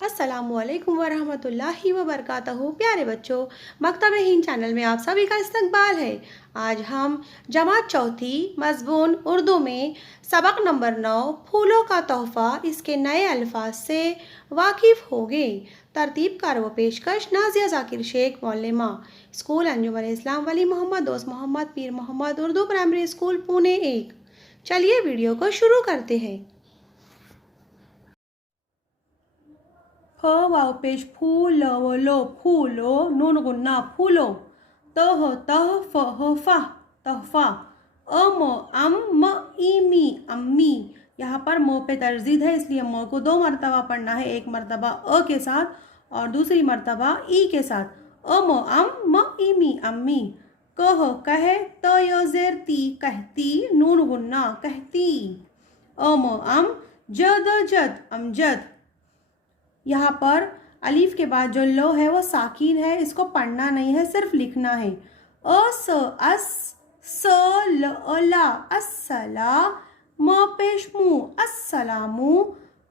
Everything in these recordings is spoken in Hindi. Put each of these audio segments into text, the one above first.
अस्सलामुअलैकुम वरहमतुल्लाहि वबरकातुहू। प्यारे बच्चों, मकतब-ए-हिंद चैनल में आप सभी का इस्तकबाल है। आज हम जमात चौथी मज़मून उर्दू में सबक नंबर 9 फूलों का तोहफ़ा इसके नए अल्फाज से वाकिफ़ होंगे। तरतीब कार व पेशकश नाजिया ज़ाकिर शेख मौलमा, स्कूल अंजुमन इस्लाम वली मोहम्मद दोस्त मोहम्मद पीर मोहम्मद उर्दू प्राइमरी स्कूल पुणे 1। चलिए वीडियो को शुरू करते हैं। फ वाव पेश फूल व लो फूलो, नून गुन्ना फूलो, तह तहफा तहफा, अम म इमी अम्मी। यहाँ पर मो पे तर्जीद है, इसलिए मो को 2 मरतबा पढ़ना है, एक मरतबा अ के साथ और दूसरी मरतबा ई के साथ। अम म इमी अम्मी। कह कहे, तयजेर ती कहती, नून गुन्ना कहती। अम जद जद अमजद। यहाँ पर अलीफ के बाद जो लो है वो साकिन है, इसको पढ़ना नहीं है, सिर्फ लिखना है। अस अस, स ल ला अस्सला, म पेश मु अस्सलामु,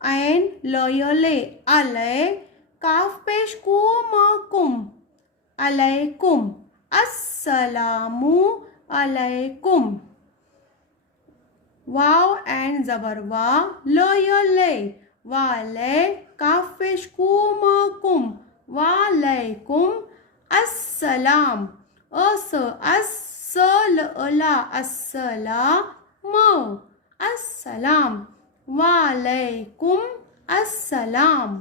ऐन ल ले अलय, काफ पेश कु म कुम अलैकुम, अस्सलामु अलैकुम। वाव एंड जबर वा, ल ले वाले, काफ पेश कुम कुम वालेकुम अस्सलाम। अस अस्सल अला अस्सलाम अस्सलाम वालेकुम अस्सलाम।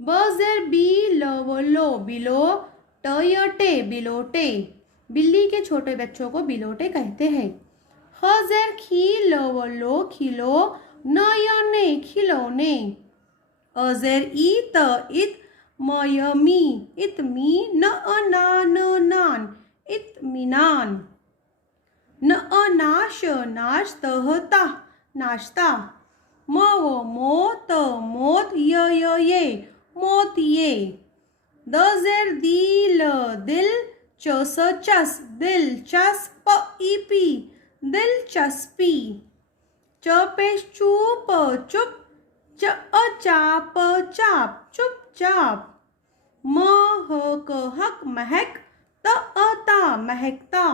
बज़र बी लो बिलो, टयटे बिलोटे। बिल्ली के छोटे बच्चों को बिलोटे कहते हैं। खज़र खी लो खिलो, नयने खिलौने। अज़र इत इत, मयमी इतमी, नान इत्मीनान। नाश नाश, तहता नाश्ता। मोत मोत, ये मोत ये। दज़र दिल दिल, चस चस दिलचस्प, ईपी दिलचस्पी। चपेश चुप चुप, चाप चाप चुपचाप। महक हक महक, ता महकता।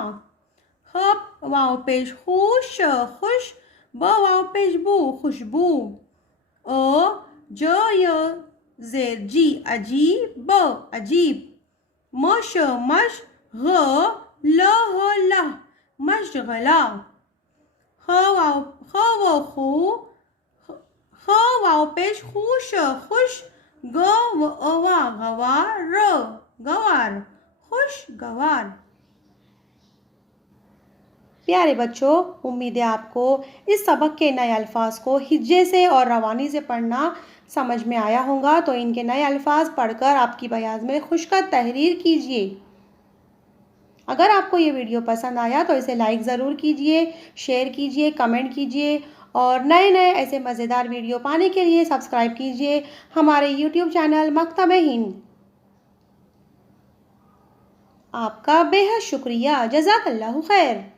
हप वाव पेश खुश खुश, ब वाव पेश बू खुशबू। जेर जी अजीब अजीब। मश मश, लह मशगला। ख वाव पेश खुश खुश, ग व अवा गवार गवार खुश गवार। प्यारे बच्चों, उम्मीद है आपको इस सबक के नए अल्फाज को हिज्जे से और रवानी से पढ़ना समझ में आया होगा। तो इनके नए अल्फाज पढ़कर आपकी बयाज में खुशखत तहरीर कीजिए। अगर आपको ये वीडियो पसंद आया तो इसे लाइक ज़रूर कीजिए, शेयर कीजिए, कमेंट कीजिए और नए ऐसे मज़ेदार वीडियो पाने के लिए सब्सक्राइब कीजिए हमारे यूट्यूब चैनल मकतब-ए-हिंद। आपका बेहद शुक्रिया। जज़ाकल्लाहु खैर।